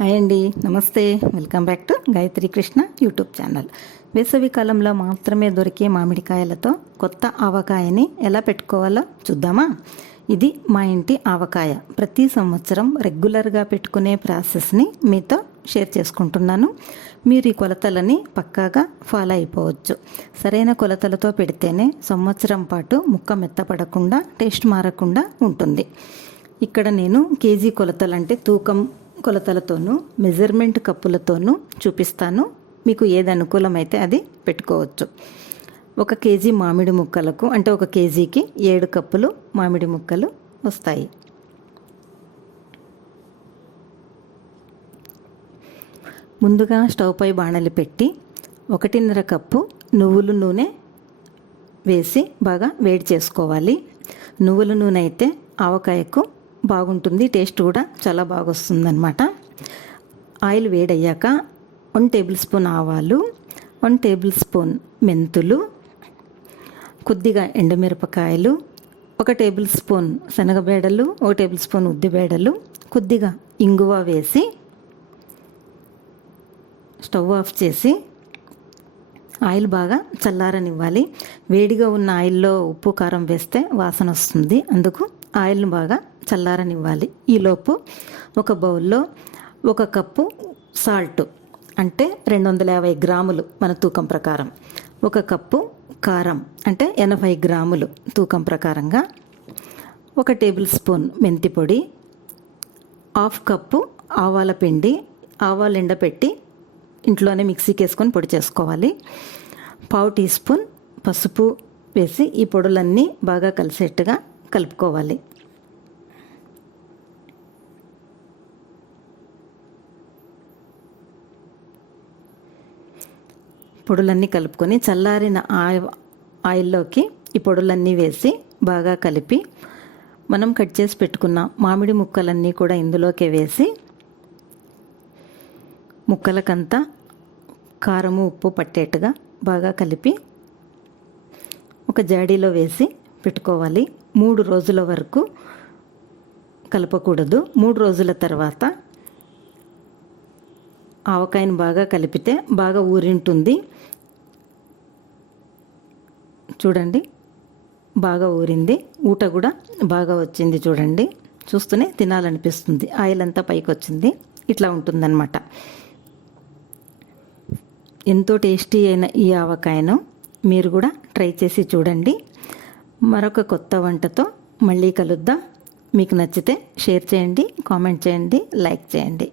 Hi అండి నమస్తే. Welcome back to Gayathri Krishna YouTube channel. వేసవి కాలంలో మాత్రమే దొరికే మామిడికాయలతో కొత్త ఆవకాయని ఎలా పెట్టుకోవాలో చూద్దామా? ఇది మా ఇంటి ఆవకాయ. ప్రతి సంవత్సరం రెగ్యులర్గా పెట్టుకునే ప్రాసెస్ని మీతో షేర్ చేసుకుంటున్నాను. మీరు ఈ కొలతలని పక్కాగా ఫాలో అయిపోవచ్చు. సరైన కొలతలతో పెడితేనే సంవత్సరం పాటు ముక్క మెత్తపడకుండా టేస్ట్ మారకుండా ఉంటుంది. ఇక్కడ నేను కేజీ కొలతలు అంటే తూకం కొలతలతోనూ మెజర్మెంట్ కప్పులతోనూ చూపిస్తాను. మీకు ఏది అనుకూలమైతే అది పెట్టుకోవచ్చు. ఒక కేజీ మామిడి ముక్కలకు అంటే ఒక కేజీకి ఏడు కప్పులు మామిడి ముక్కలు వస్తాయి. ముందుగా స్టవ్ పై బాణలి పెట్టి ఒకటిన్నర కప్పు నువ్వుల నూనె వేసి బాగా వేడి చేసుకోవాలి. నువ్వుల నూనె అయితే ఆవకాయకు బాగుంటుంది టేస్ట్ కూడా చాలా బాగా వస్తుందన్నమాట ఆయిల్ వేడయ్యాక వన్ టేబుల్ స్పూన్ ఆవాలు వన్ టేబుల్ స్పూన్ మెంతులు కొద్దిగా ఎండుమిరపకాయలు ఒక టేబుల్ స్పూన్ శనగబేడలు ఒక టేబుల్ స్పూన్ ఉద్దిబేడలు కొద్దిగా ఇంగువ వేసి స్టవ్ ఆఫ్ చేసి ఆయిల్ బాగా చల్లారనివ్వాలి. వేడిగా ఉన్న ఆయిల్లో ఉప్పు కారం వేస్తే వాసన వస్తుంది. అందుకు ఆయిల్ను బాగా చల్లారనివ్వాలి. ఈలోపు ఒక బౌల్లో ఒక కప్పు సాల్ట్ అంటే రెండు వందల యాభై గ్రాములు మన తూకం ప్రకారం. ఒక కప్పు కారం అంటే ఎనభై గ్రాములు తూకం ప్రకారంగా. ఒక టేబుల్ స్పూన్ మెంతి పొడి హాఫ్ కప్పు ఆవాల పిండి ఆవాలు ఎండపెట్టి ఇంట్లోనే మిక్సీకి వేసుకొని పొడి చేసుకోవాలి. పావు టీ స్పూన్ పసుపు వేసి ఈ పొడులన్నీ బాగా కలిసేట్టుగా కలుపుకోవాలి. పొడులన్నీ కలుపుకొని చల్లారిన ఆయిల్లోకి ఈ పొడులన్నీ వేసి బాగా కలిపి మనం కట్ చేసి పెట్టుకున్న మామిడి ముక్కలన్నీ కూడా ఇందులోకి వేసి ముక్కలకంతా కారము ఉప్పు పట్టేట్టుగా బాగా కలిపి ఒక జాడీలో వేసి పెట్టుకోవాలి. మూడు రోజుల వరకు కలపకూడదు. మూడు రోజుల తర్వాత ఆవకాయను బాగా కలిపితే బాగా ఊరింటుంది. చూడండి బాగా ఊరింది. ఊట కూడా బాగా వచ్చింది చూడండి. చూస్తూనే తినాలనిపిస్తుంది. ఆయిల్ అంతా పైకి వచ్చింది ఇట్లా ఉంటుందన్నమాట. ఎంతో టేస్టీ అయిన ఈ ఆవకాయను మీరు కూడా ట్రై చేసి చూడండి. మరొక కొత్త వంటతో మళ్ళీ కలుద్దాం. మీకు నచ్చితే షేర్ చేయండి కామెంట్ చేయండి లైక్ చేయండి.